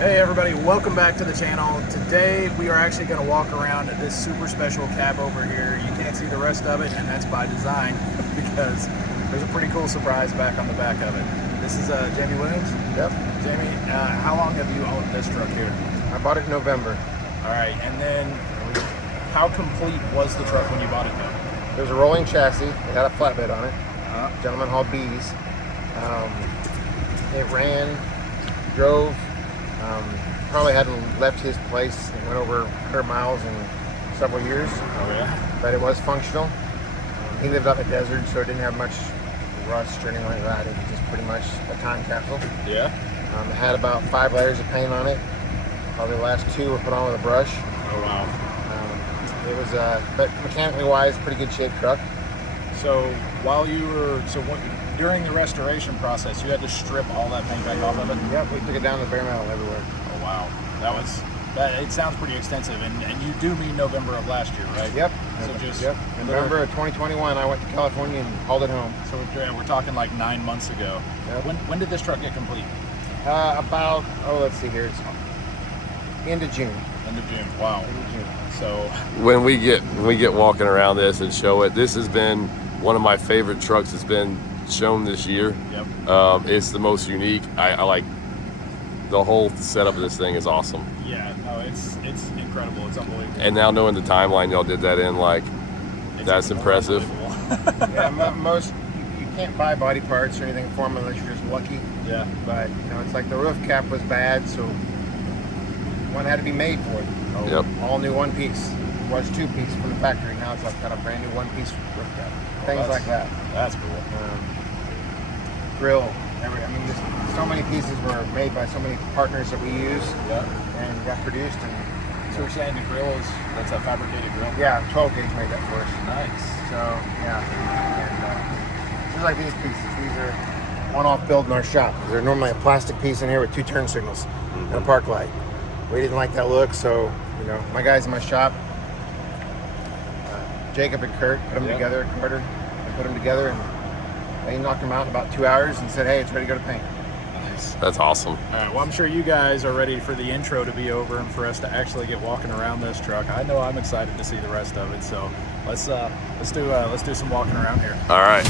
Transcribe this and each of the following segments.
Hey everybody, welcome back to the channel. Today we are actually going to walk around this super special cab over here. You can't see the rest of it, and that's by design because there's a pretty cool surprise back on the back of it. This is Jamie Williams. Yep. Jamie, how long have you owned this truck here? I bought it in November. All right, and then how complete was the truck when you bought it though? There's a rolling chassis. It had a flatbed on it. Gentleman hauled bees. It ran, drove. Probably hadn't left his place and went over 100 miles in several years. Oh yeah? But it was functional. He lived out in the desert, so it didn't have much rust or anything like that. It was just pretty much a time capsule. Yeah? It had about 5 layers of paint on it. Probably the last 2 were put on with a brush. Oh wow. It was, but mechanically wise, pretty good shaped truck. So while you were, during the restoration process, you had to strip all that paint back off of it? Yep, we took it down to bare metal everywhere. Oh wow, it sounds pretty extensive, and you do mean November of last year, right? Yep. So just in November of 2021, I went to California and hauled it home. So we're talking like 9 months ago. Yep. When did this truck get complete? About, let's see here, it's end of June. End of June. Wow. End of June. So when we get walking around this and show it, this has been one of my favorite trucks that's been shown this year. Yep. It's the most unique. I like the whole setup of this thing is awesome. Yeah, no, it's incredible. It's unbelievable. And now knowing the timeline y'all did that in, like, that's impressive. Yeah, most you can't buy body parts or anything for them unless you're just lucky. Yeah. But it's like the roof cap was bad, so one had to be made for it. Oh, yep. All new one piece. It was 2 piece from the factory. Now it's like got a brand new 1 piece roof cap. Things like that. That's cool. Grill. Just so many pieces were made by so many partners that we use. Yeah. And got produced. And so you're saying the grill that's a fabricated grill? yeah, 12 gauge made that for us. Nice. So yeah. And just like these pieces. These are one-off build in our shop. They're normally a plastic piece in here with 2 turn signals and a park light. We didn't like that look, so my guys in my shop, Jacob and Kurt, put them together. Carter, they put them together, and they knocked them out in about 2 hours and said, "Hey, it's ready to go to paint." Nice. That's awesome. All right. Well, I'm sure you guys are ready for the intro to be over and for us to actually get walking around this truck. I know I'm excited to see the rest of it. So let's do some walking around here. All right.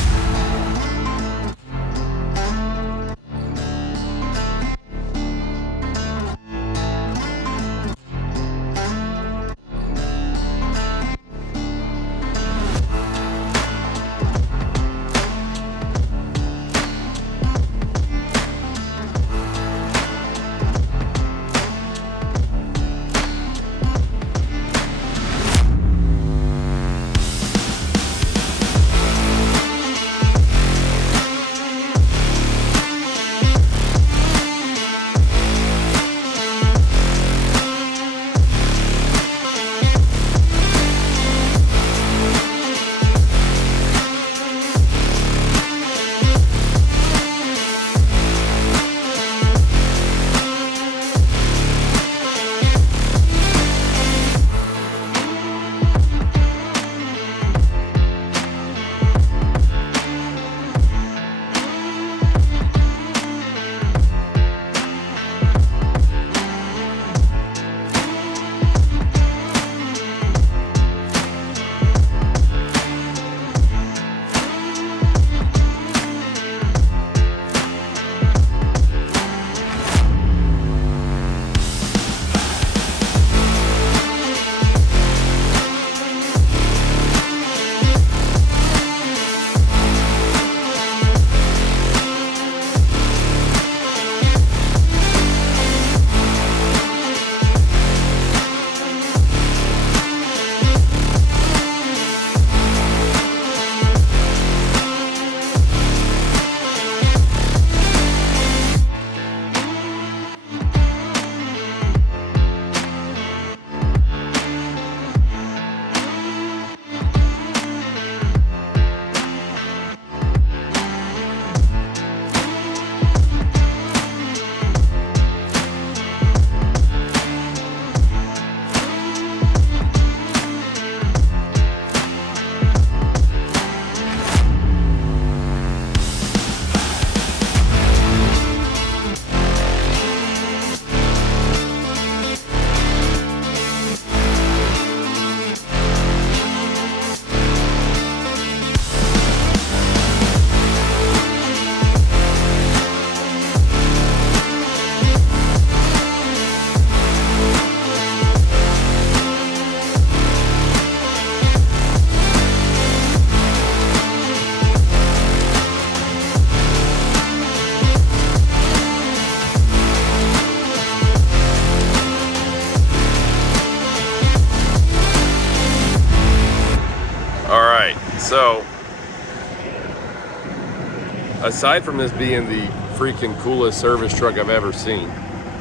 aside from this being the freaking coolest service truck I've ever seen,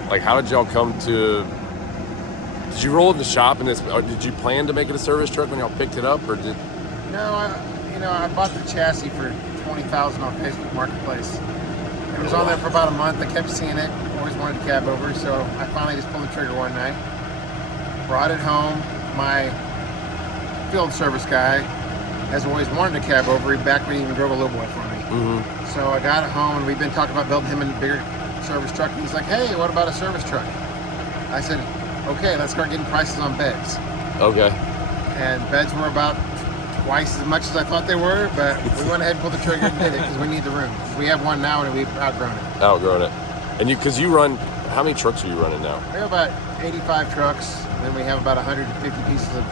like how did y'all come to, did you roll in the shop in this, or did you plan to make it a service truck when y'all picked it up, or did? No, I bought the chassis for $20,000 off Facebook Marketplace. It was on there for about a month. I kept seeing it, always wanted a cab over, so I finally just pulled the trigger one night. Brought it home. My field service guy has always wanted a cab over. Back when he even drove a little boy for me. Mm-hmm. So I got it home, and we've been talking about building him a bigger service truck. And he's like, "Hey, what about a service truck?" I said, "Okay, let's start getting prices on beds." Okay. And beds were about twice as much as I thought they were, but we went ahead and pulled the trigger and did it because we need the room. We have one now, and we've outgrown it. Outgrown it. And because you run, how many trucks are you running now? We have about 85 trucks, and then we have about 150 pieces of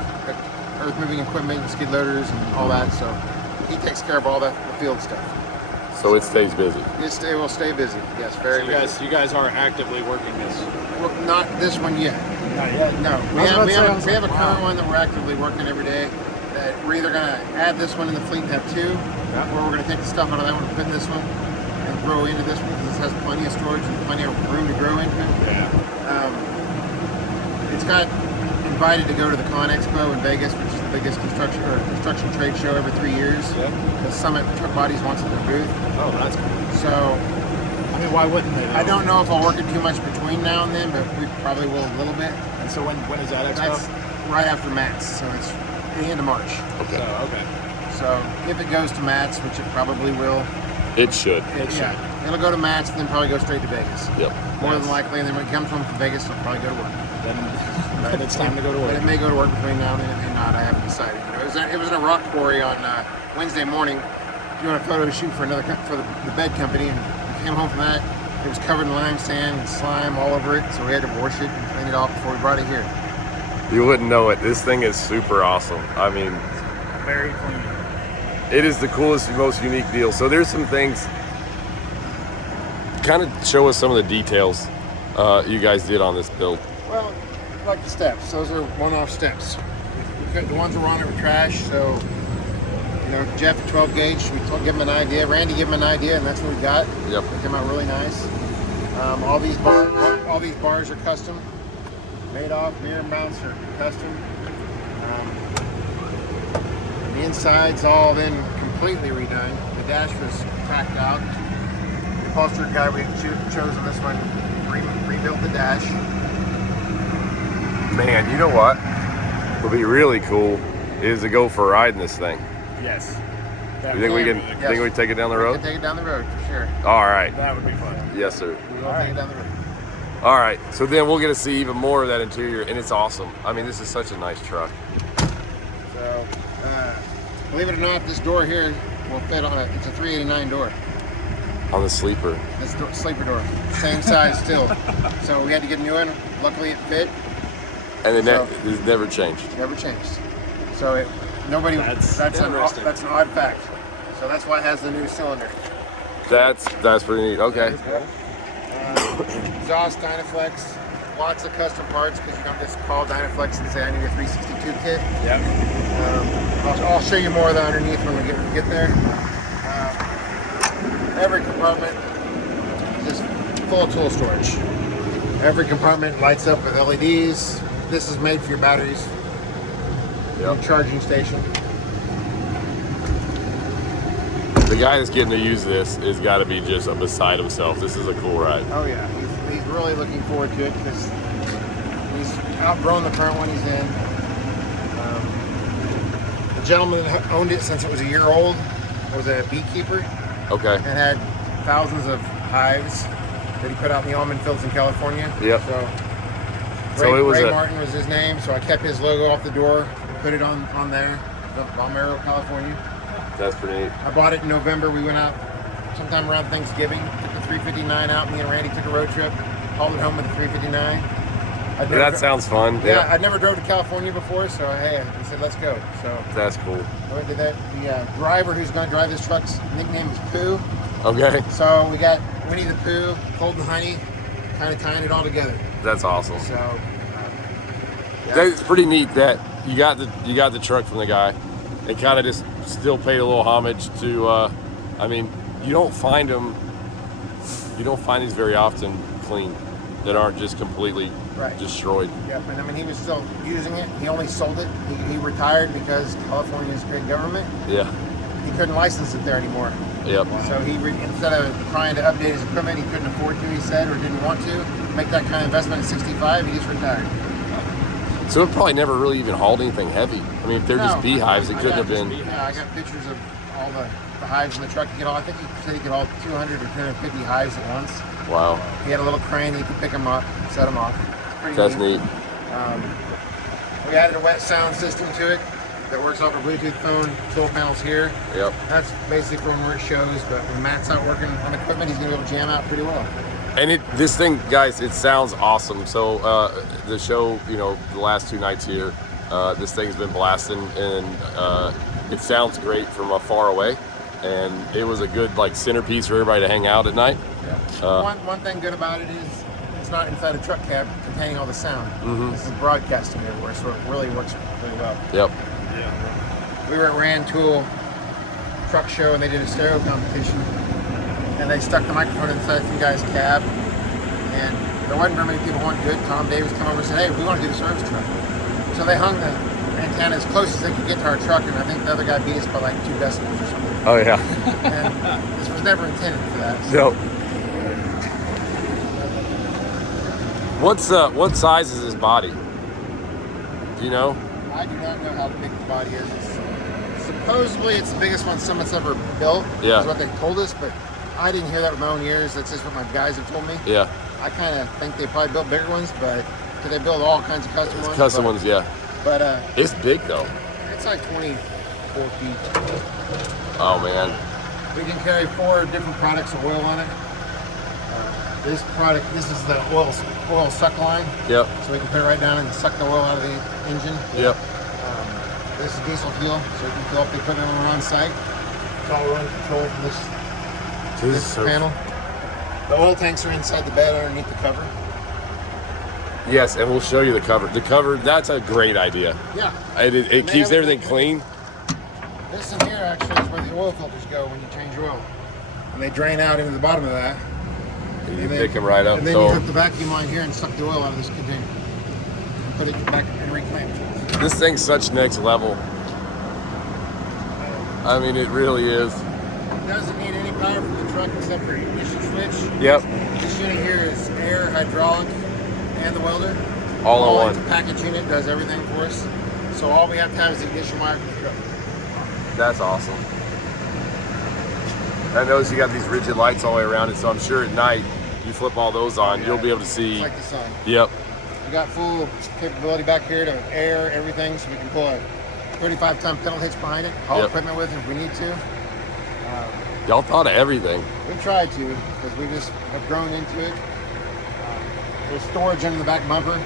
earth moving equipment, and skid loaders, and all that. So he takes care of all the field stuff. So it stays busy. It will stay busy. Yes, very busy. So you guys are actively working this? Well, not this one yet. Not yet. No, we have a current one that we're actively working every day. That we're either going to add this one in the fleet and have two, or we're going to take the stuff out of that one and put in this one and grow into this one because this has plenty of storage and plenty of room to grow into. Yeah. It's got invited to go to the Con Expo in Vegas, which is the biggest construction trade show every 3 years. Yeah. The Summit Truck Bodies wants it in their booth. Oh, that's cool. So, I mean, why wouldn't they? I don't know if I'll work it too much between now and then, but we probably will a little bit. And so when is that expo? That's right after Matt's, so it's the end of March. Okay. So, okay. So if it goes to Matt's, which it probably will, It should. it'll go to Matt's and then probably go straight to Vegas. Yep. More than likely, and then when it comes home from Vegas, it'll probably go to work. Then it's time to go to But work. it may go to work between now and then, it may not. I haven't decided. It was in a rock quarry on Wednesday morning doing a photo shoot for the bed company, and we came home from that. It was covered in lime sand and slime all over it, so we had to wash it and clean it off before we brought it here. You wouldn't know it. This thing is super awesome. I mean, Very clean. it is the coolest, most unique deal. So there's some things, kind of show us some of the details you guys did on this build. Well, like the steps. Those are one-off steps. The ones that were on it were trash, so Jeff at 12 gauge, we give him an idea. Randy gave him an idea, and that's what we got. Yep. It came out really nice. All these bars are custom, made off. Mirror mounts are custom. The inside's all then completely redone. The dash was tacked out. The upholstery guy we chose on this one rebuilt the dash. Man, you know what would be really cool is to go for a ride in this thing. Yes. You think we can? Yes. Think we can take it down the We road? can take it down the road for sure. All right. That would be fun. Yes, sir. We will take it down the road. All right. So then we'll get to see even more of that interior, and it's awesome. I mean, this is such a nice truck. So, believe it or not, this door here will fit on it. It's a 389 door. On the sleeper. This sleeper door, same size still. So we had to get a new one. Luckily, it fit. And the So- it's never changed. Never changed. So nobody. That's That's an interesting. odd fact. So that's why it has the new cylinder. That's pretty neat. Okay. Exhaust Dynaflex. Lots of custom parts because you don't just call Dynaflex and say I need a 362 kit. Yep. I'll show you more of the underneath when we get there. Every compartment is just full of tool storage. Every compartment lights up with LEDs. This is made for your batteries. Your charging station. The guy that's getting to use this has got to be just beside himself. This is a cool ride. Oh yeah, he's really looking forward to it because he's outgrown the current one he's in. The gentleman that owned it since it was a year old was a beekeeper Okay. and had thousands of hives that he put out in the almond fields in California. Yep. So it was Ray a- Martin was his name, so I kept his logo off the door, put it on there, Balmero, California. That's pretty neat. I bought it in November. We went out sometime around Thanksgiving, took the 359 out. Me and Randy took a road trip, hauled it home with the 359. That sounds fun. Yeah, I'd never drove to California before, so hey, I said, let's go. So That's cool. I went to that. The driver who's going to drive this truck's nickname is Pooh. Okay. So we got Winnie the Pooh, Golden Honey, kind of tying it all together. That's awesome. So That's pretty neat that you got the truck from the guy and kind of just still paid a little homage to I mean, you don't find them. You don't find these very often clean that aren't just completely destroyed. Yep, and I mean, he was still using it. He only sold it. He retired because California's great government. Yeah. He couldn't license it there anymore. Yep. So he, instead of trying to update his equipment, he couldn't afford to, he said, or didn't want to make that kind of investment at 65. He just retired. So it probably never really even hauled anything heavy. I mean, if they're just beehives, it couldn't have been. Yeah, I got pictures of all the hives in the truck. You know, I think he said he could haul 200 or 250 hives at once. Wow. He had a little crane. He could pick them up, set them off. That's neat. We added a wet sound system to it that works off a Bluetooth phone. Control panels here. Yep. That's basically from where it shows. But when Matt's out working on equipment, he's gonna be able to jam out pretty well. And this thing, guys, it sounds awesome. So the show, you know, the last 2 nights here, this thing's been blasting, and it sounds great from far away. And it was a good centerpiece for everybody to hang out at night. Yeah. One thing good about it is it's not inside a truck cab containing all the sound. This is broadcasting everywhere, so it really works really well. Yep. We were at Rand Tool truck show, and they did a stereo competition, and they stuck the microphone inside some guy's cab, and there wasn't very many people wanting to do it. Tom Davis came over and said, "Hey, we want to do the service truck." So they hung the antenna as close as they could get to our truck, and I think the other guy beat us by 2 decibels or something. Oh yeah. And this was never intended for that. So. What size is his body? Do you know? I do not know how big the body is. Supposedly it's the biggest one Summit's ever built. Yeah. Is what they told us, but I didn't hear that with my own ears. That's just what my guys have told me. Yeah. I kind of think they probably built bigger ones, but because they build all kinds of custom ones. Custom ones, yeah. But it's big though. It's 24 feet. Oh man. We can carry 4 different products of oil on it. This is the oil suck line. Yep. So we can put it right down and suck the oil out of the engine. Yep. This is diesel fuel, so you can fill up the equipment when we're on site. It's all run controlled from this panel. The oil tanks are inside the bed underneath the cover. Yes, and we'll show you the cover. The cover, that's a great idea. Yeah. It keeps everything clean. This in here actually is where the oil filters go when you change oil. And they drain out into the bottom of that. And you pick them right up. And then you hook the vacuum line here and suck the oil out of this container. And put it back and reclaim it. This thing's such next level. I mean, it really is. It doesn't need any power from the truck except for the ignition switch. Yep. This unit here is air, hydraulic, and the welder. All in one. The package unit does everything for us. So all we have to have is the ignition wire for the truck. That's awesome. I notice you got these rigid lights all the way around it, so I'm sure at night you flip all those on, you'll be able to see. It's like the sun. Yep. We got full capability back here to air everything, so we can pull a 35-ton pedal hitch behind it, haul equipment with it if we need to. Y'all thought of everything. We tried to, because we just have grown into it. There's storage under the back bumper,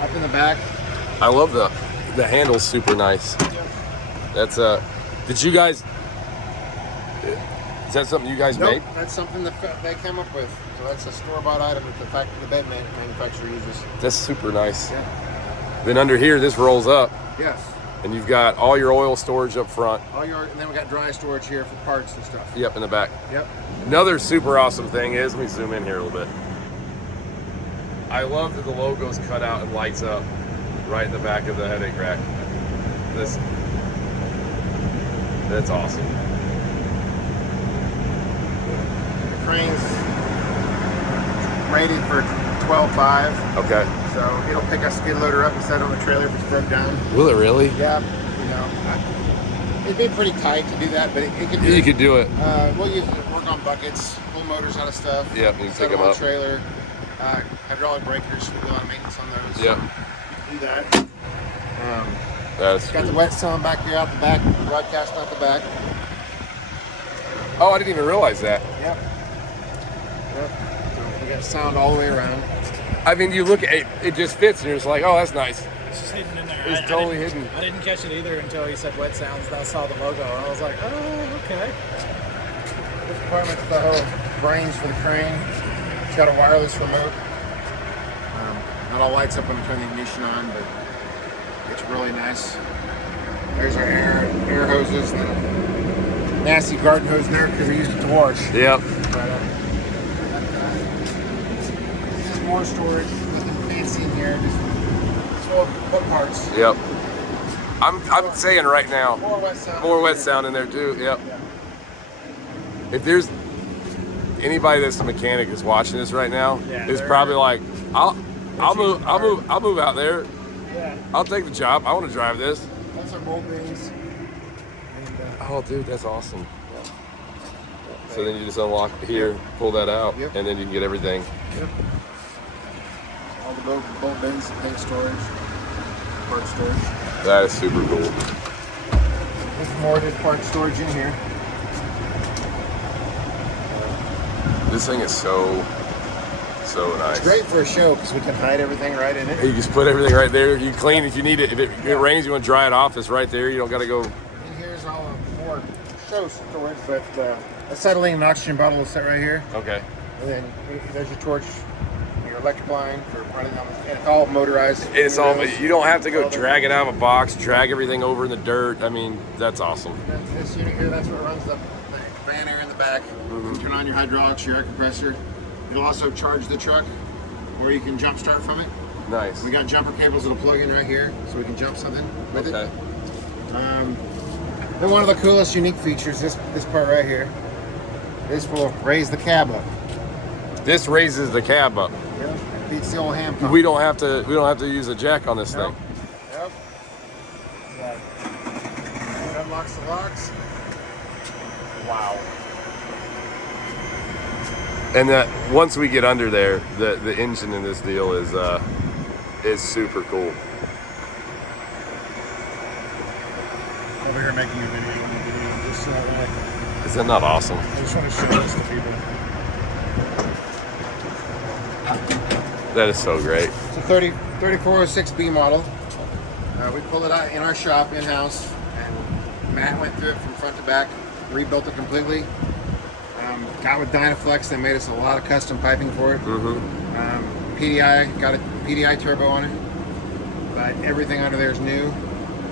up in the back. I love the handle's super nice. That's did you guys? Is that something you guys made? That's something that they came up with. So that's a store-bought item that the bed manufacturer uses. That's super nice. Yeah. Then under here, this rolls up. Yes. And you've got all your oil storage up front. And then we got dry storage here for parts and stuff. Yep, in the back. Yep. Another super awesome thing is, let me zoom in here a little bit. I love that the logo's cut out and lights up right in the back of the headache rack. That's awesome. The crane's rated for 12.5. Okay. So it'll pick a skid loader up and set it on the trailer if it's broke down. Will it really? Yeah. It'd be pretty tight to do that, but it could do it. You could do it. We'll use it to work on buckets, pull motors out of stuff. Yep, you can set pick them on up. the trailer. Hydraulic breakers, we do a lot of maintenance on those. Yep. Do that. That's Got the wet cell back here out the back, broadcast out the back. Oh, I didn't even realize that. Yep. So we got sound all the way around. I mean, you look at it, it just fits, and you're just like, oh, that's nice. It's just hidden in there. It's totally hidden. I didn't catch it either until he said wet sounds, and I saw the logo, and I was like, oh, okay. This compartment's the whole brains for the crane. It's got a wireless remote. Not all lights up when you turn the ignition on, but it's really nice. There's our air hoses, and then nasty garden hose in there because we used it to wash. Yep. But, this is more storage. Nothing fancy in here. Just full of book parts. Yep. I'm saying right now, More wet sound. more wet sound in there too. Yep. Yeah. If there's anybody that's a mechanic is watching this right now, Yeah, is they're- probably like, I'll move out there. Yeah. I'll take the job. I want to drive this. That's our bolt bearings. And, Oh, dude, that's awesome. So then you just unlock here, pull that out, Yep. and then you can get everything. yep. All the bolt bins, paint storage, part storage. That is super cool. There's more just part storage in here. This thing is so nice. It's great for a show because we can hide everything right in it. You just put everything right there. You clean if you need it. If it rains, you want to dry it off, it's right there. You don't got to go. And here's all more show storage, but acetylene and oxygen bottle will sit right here. Okay. And then there's your torch, your electric line for running on the, and it's all motorized. It's all. Windows. You don't have to go drag it out of a box, drag everything over in the dirt. I mean, that's awesome. And this unit here, that's what runs the fan air in the back. You can turn on your hydraulics, your air compressor. It'll also charge the truck, or you can jump start from it. Nice. We got jumper cables that'll plug in right here, so we can jump something with Okay. it. Then one of the coolest unique features, this part right here. This will raise the cab up. This raises the cab up. Yep. Beats the old hand pump. We don't have to use a jack on this Nope. thing. Yep. It unlocks the locks. Wow. And that once we get under there, the engine in this deal is super cool. Over here making a video. Just Is that not awesome? I just want to show this to people. That is so great. It's a 3406B model. We pulled it out in our shop in-house, and Matt went through it from front to back, rebuilt it completely. Got with Dynaflex, they made us a lot of custom piping for it. PDI, got a PDI turbo on it, but everything under there is new.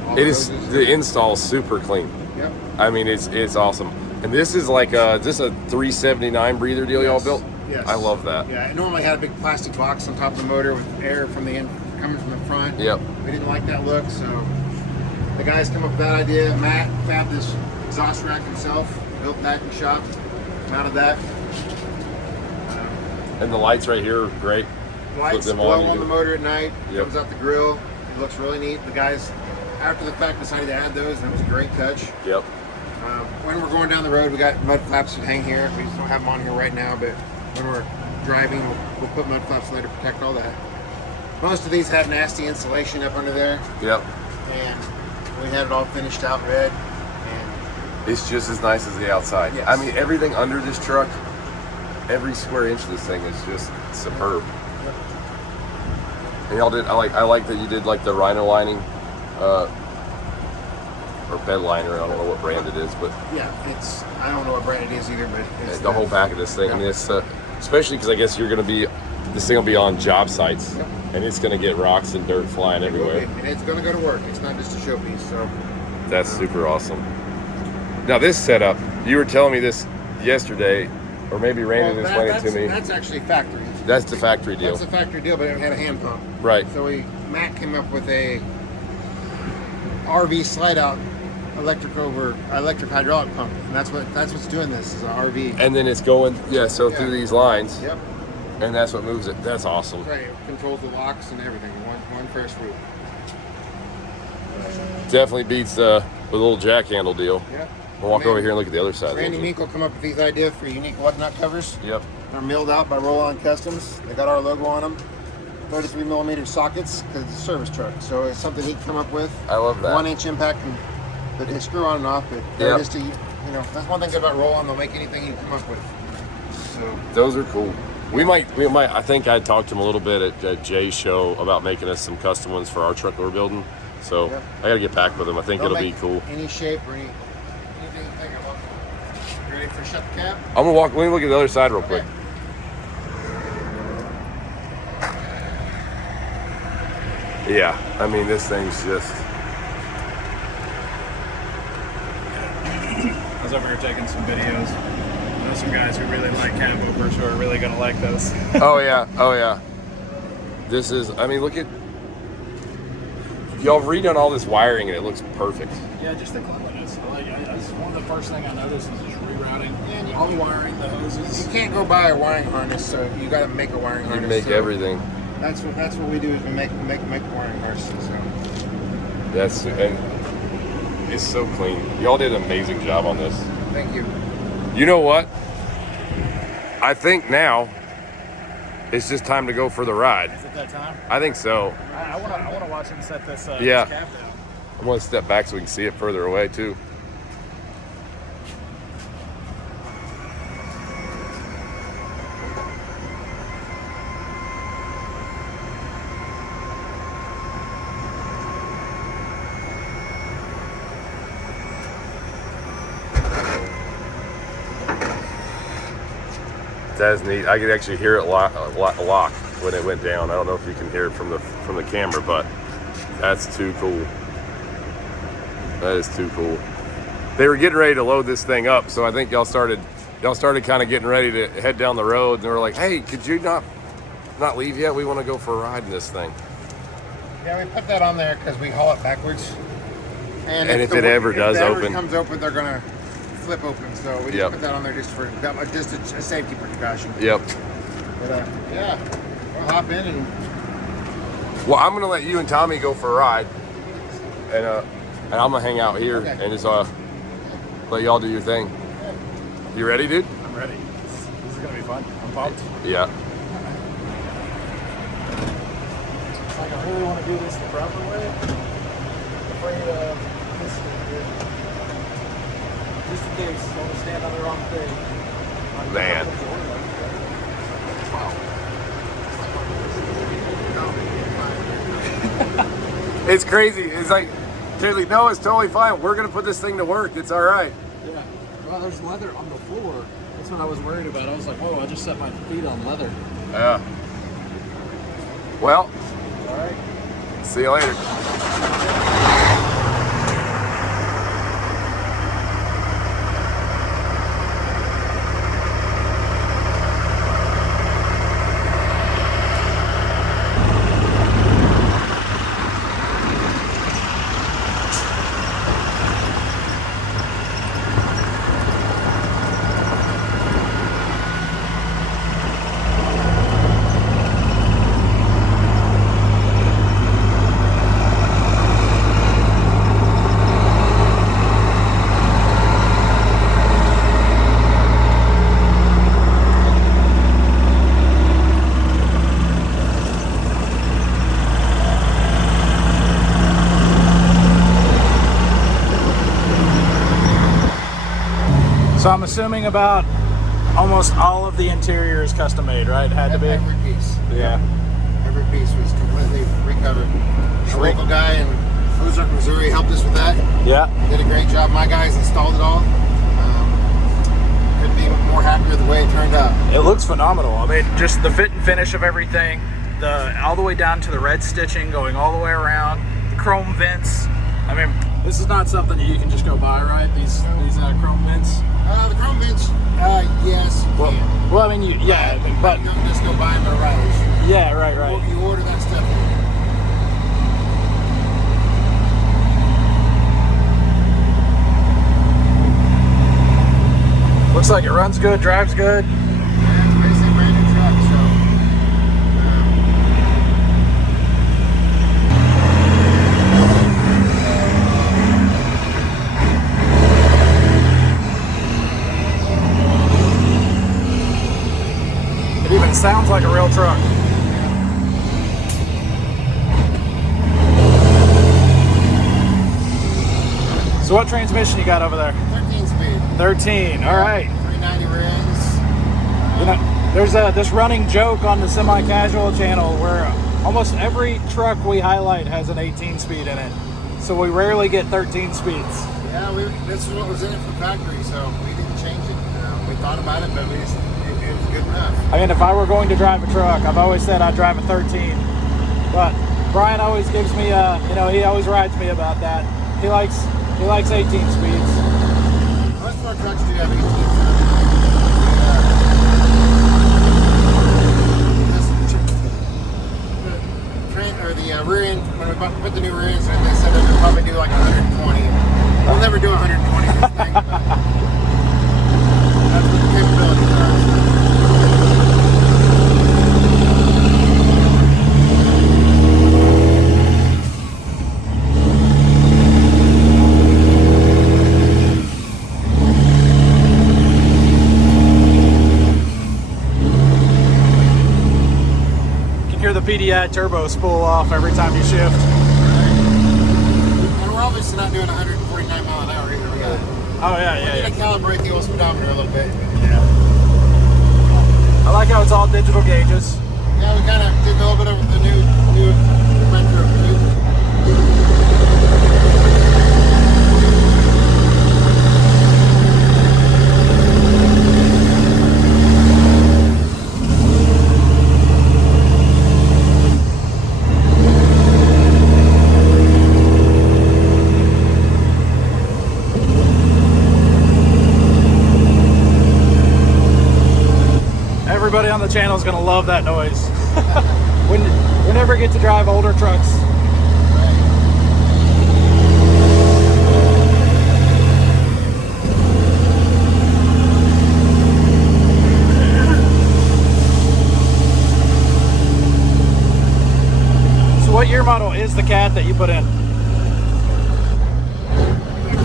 All It is hoses. the install is super clean. Yep. I mean, it's awesome. And this is like is this a 379 breather deal y'all Yes. built? Yes. I love that. Yeah, it normally had a big plastic box on top of the motor with air from the end coming from the front. Yep. We didn't like that look, so the guys come up with that idea. Matt fabbed this exhaust rack himself, built that in shop, mounted that. And the lights right here are great. Lights them glow on, you on do- the motor at night. Yep. Comes out the grill. It looks really neat. The guys, after the fact, decided to add those, and it was a great touch. Yep. When we're going down the road, we got mud flaps that hang here. We just don't have them on here right now, but when we're driving, we'll put mud flaps in there to protect all that. Most of these have nasty insulation up under there, Yep. and we had it all finished out red. And It's just as nice as the outside. Yes. I mean, everything under this truck, every square inch of this thing is just superb. Yep. And y'all did. I like that you did like the rhino lining, or bed liner. I don't know what brand it is, but yeah, it's, I don't know what brand it is either, but it's the whole back of this thing. I mean, it's especially because I guess you're gonna be, this thing will be on job sites, Yep. and it's gonna get rocks and dirt flying everywhere. And it's going to go to work. It's not just a showpiece. So That's super awesome. Now this setup, you were telling me this yesterday, or maybe Randy explained it to me. That's actually factory. That's the factory deal, That's a factory deal, but it had a hand pump. right? So Matt came up with a RV slide out electric hydraulic pump, and that's what's doing this is an RV. And then it's going, so through these lines, Yep. and that's what moves it. That's awesome. Right. It controls the locks and everything. One first route. Definitely beats the little jack handle deal. Yep. We'll walk over here and look at the other side. Randy of the Meek will come up with these ideas for unique lug nut covers. Yep. They're milled out by Roll-On Customs. They got our logo on them. 33 millimeter sockets because it's a service truck. So it's something he can come up with. I love that. 1-inch impact that they screw on and off. But they're Yep. just that's one thing good about Roll-On. They'll make anything you can come up with. So Those are cool. We might. I think I talked to him a little bit at Jay's show about making us some custom ones for our truck we're building. So Yep. I got to get back with him. I think they'll it'll be make cool. any shape or anything you think of. You ready for shut the cab? I'm gonna walk. Let me look at the other side real quick. Okay. Yeah, I mean this thing's just. was over here taking some videos. I know some guys who really like cabovers who are really gonna like those. Oh yeah, oh yeah. This is, I mean, look at, y'all redone all this wiring and it looks perfect. Yeah, just the cleanliness. That's one of the first thing I noticed is just rerouting all the wiring, the hoses. You can't go buy a wiring harness, so you got to make a wiring harness. You make so everything. That's what we do is we make wiring harnesses. So. That's, and it's so clean. Y'all did an amazing job on this. Thank you. You know what? I think now it's just time to go for the ride. Is it that time? I think so. I want to watch him set this, Yeah. this cab down. I'm gonna step back so we can see it further away too. That's neat. I could actually hear it lock when it went down. I don't know if you can hear it from the camera, but that's too cool. That is too cool. They were getting ready to load this thing up, so I think y'all started kind of getting ready to head down the road, and they were like, "Hey, could you not leave yet? We want to go for a ride in this thing." Yeah, we put that on there because we haul it backwards. And if it ever does open, if it comes open, they're gonna flip open. So we just Yep. put that on there just a safety precaution. Yep. But yeah, we'll hop in and. Well, I'm gonna let you and Tommy go for a ride, and I'm gonna hang out here and just let y'all do your thing. You ready, dude? I'm ready. This is gonna be fun. I'm pumped. Yeah. It's like I really want to do this the proper way. I'm afraid of this here. Just in case I want to stand on the wrong thing. Man. It's crazy. It's like, seriously, no, it's totally fine. We're gonna put this thing to work. It's all right. Yeah. Well, there's leather on the floor. That's what I was worried about. I was like, whoa, I just set my feet on leather. Yeah. Well, All right. see you later. So I'm assuming about almost all of the interior is custom made, right? It had to be. Every piece. Yeah. Every piece was completely recovered. A local guy in Ozark, Missouri helped us with that. Yeah. Did a great job. My guys installed it all. Couldn't be more happy with the way it turned out. It looks phenomenal. I mean, just the fit and finish of everything, all the way down to the red stitching going all the way around, the chrome vents. I mean, this is not something that you can just go buy, right? These chrome vents. The chrome bench, yes. You can. Well, I mean, but you don't just go buy them at O'Reilly's. yeah, right. You order that stuff. Looks like it runs good, drives good. Yeah, it's basically a brand new truck, so. It even sounds like a real truck. So what transmission you got over there? 13 speed. 13, all right. 390 rims. You know, there's this running joke on the semi-casual channel where almost every truck we highlight has an 18 speed in it. So we rarely get 13 speeds. Yeah, this is what was in it from factory, so we didn't change it. We thought about it, but it was good enough. I mean, if I were going to drive a truck, I've always said I'd drive a 13. But Brian always gives me, he always rides me about that. He likes 18 speeds. Well, that's what our trucks do have 18. The rear end, when we put the new rear ends in, they said that they'll probably do like 120. We'll never do 120 this thing, but that's what the capabilities are. Hear the PDI turbo spool off every time you shift. And we're obviously not doing 149 mile an hour either. We got Yeah. to calibrate the old speedometer a little bit. Yeah. I like how it's all digital gauges. Yeah, we kind of did a little bit of the new retro view. Everybody on the channel is going to love that noise. We never get to drive older trucks. So what year model is the Cat that you put in? The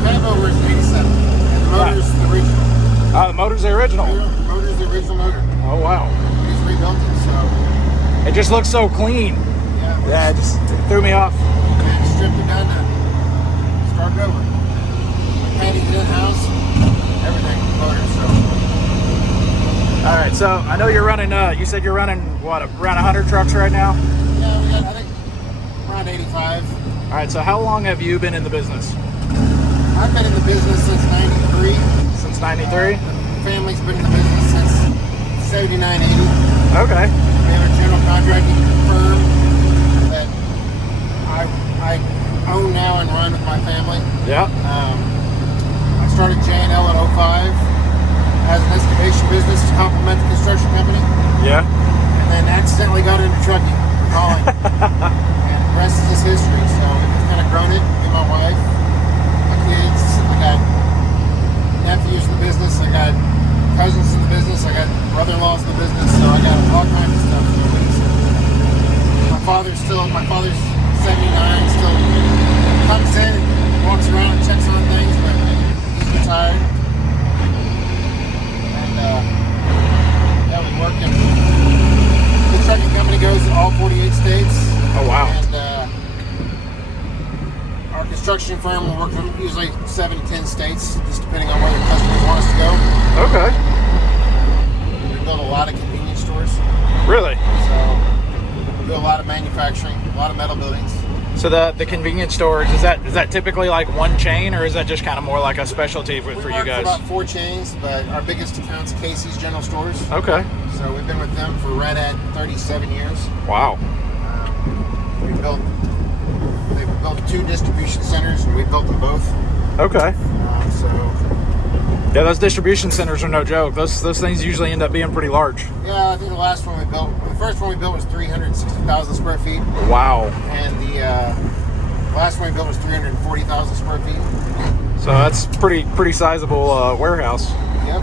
Cabover is 87. And the motor's the original. The motor's the original. The motor's the original motor. Oh, wow. We just rebuilt it, so. It just looks so clean. Yeah, it just threw me off. And stripped it down to start it over. Painted it in-house, everything, motor, so. All right, so I know you're running, you said you're running, what, around 100 trucks right now? Yeah, we got, I think, around 85. All right, so how long have you been in the business? I've been in the business since 93. Since 93? The family's been in the business since 79, 80. Okay. We have a general contracting firm that I own now and run with my family. Yeah. I started J&L in 05 as an excavation business to complement the construction company. Yeah. And then accidentally got into trucking, hauling. And the rest is just history. So we've kind of grown it, me and my wife, my kids. I got nephews in the business. I got cousins in the business. I got brother-in-laws in the business. So I got all kinds of stuff in the business. My father's 79, still comes in and walks around and checks on things, but he's retired. And yeah, we work in the trucking company goes to all 48 states. Oh, wow. And our construction firm will work in usually 7 to 10 states, just depending on where the customers want us to go. Okay. We build a lot of convenience stores. Really? So we do a lot of manufacturing, a lot of metal buildings. So the convenience stores, is that typically like one chain, or is that just kind of more like a specialty for you We guys? work for about 4 chains, but our biggest account's Casey's General Stores. Okay. So we've been with them for right at 37 years. Wow. They've built 2 distribution centers, and we built them both. Okay. So Yeah, those distribution centers are no joke. Those things usually end up being pretty large. yeah, I think the first one we built was 360,000 square feet, Wow. and the last one we built was 340,000 square feet. So that's pretty sizable warehouse. Yep.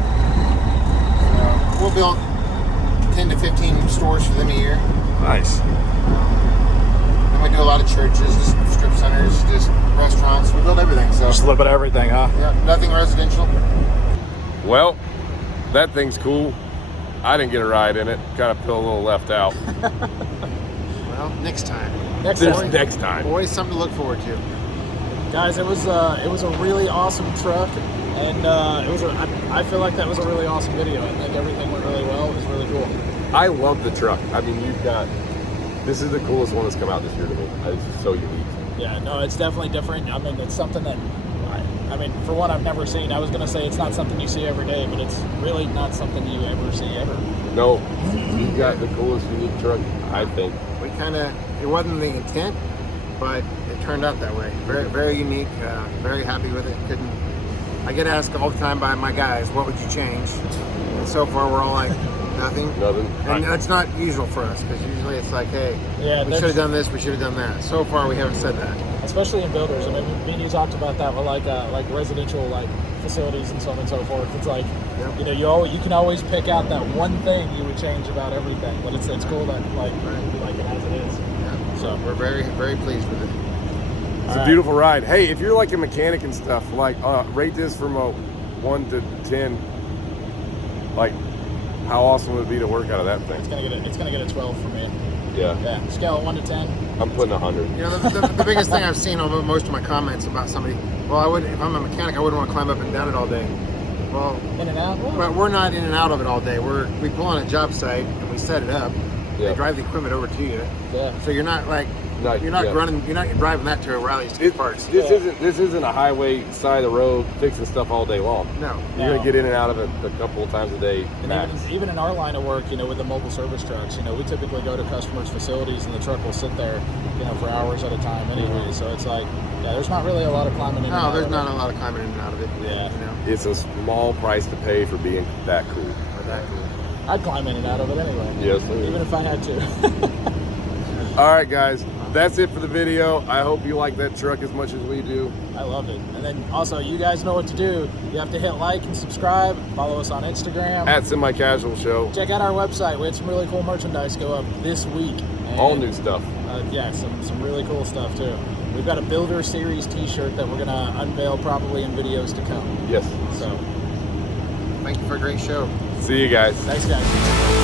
So we'll build 10 to 15 stores for them a year. Nice. And we do a lot of churches, just strip centers, just restaurants. We build everything. So Just a little bit of everything, huh? yeah, nothing residential. Well, that thing's cool. I didn't get a ride in it. Kind of feel a little left out. Well, next time. Next Next time. Always something to look forward to. Guys, it was a really awesome truck, and I feel like that was a really awesome video. I think everything went really well. It was really cool. I love the truck. I mean, this is the coolest one that's come out this year to me. It's just so unique. Yeah, no, it's definitely different. I mean, it's something that, I mean, for one, I've never seen. I was gonna say it's not something you see every day, but it's really not something you ever see ever. No, you've got the coolest unique truck, I think. It wasn't the intent, but it turned out that way. Very, very unique. Very happy with it. I get asked all the time by my guys, what would you change? And so far we're all like, nothing. Nothing. And that's not usual for us, because usually it's like, hey, Yeah, we should have done this, we should have done that. So far we haven't said that. especially in builders. I mean, me and you talked about that with like residential like facilities and so on and so forth. It's like, Yep. you know, you can always pick out that one thing you would change about everything, but it's cool that like you like it as it is. Yeah. So We're very, very pleased with it. It's a beautiful ride. Hey, if you're like a mechanic and stuff, like rate this from a 1 to 10. Like, how awesome would it be to work out of that thing? it's gonna get a 12 for me. Yeah, Yeah, scale of 1 to 10. I'm putting 100. You know, the biggest thing I've seen on most of my comments about somebody, well, I would, if I'm a mechanic, I wouldn't want to climb up and down it all day. Well, In and out. Well, but we're not in and out of it all day. We pull on a job site and we set it up. Yeah. They drive the equipment over to you, yeah. so you're not like you're not driving that to O'Reilly's to get parts. This isn't a highway side of the road fixing stuff all day long. No. You're gonna get in and out of it a couple of times a day And max. even in our line of work, you know, with the mobile service trucks, you know, we typically go to customers' facilities and the truck will sit there, you know, for hours at a time anyway. So it's like, yeah, there's not really a lot of climbing in and No, out there's of not it. a lot of climbing in and out of it. Yeah. You know, It's a small price to pay for being that cool. or that cool. I'd climb in and out of it anyway. Yes, sir. Even if I had to. All right, guys, that's it for the video. I hope you like that truck as much as we do. I love it. And then also, you guys know what to do. You have to hit like and subscribe. Follow us on Instagram. At Semi Casual Show, Check out our website. We had some really cool merchandise go up this week. And, all new stuff. Yeah, some really cool stuff too. We've got a Builder Series t-shirt that we're going to unveil probably in videos to come. Yes. So, Thank you for a great show. See you guys. thanks guys.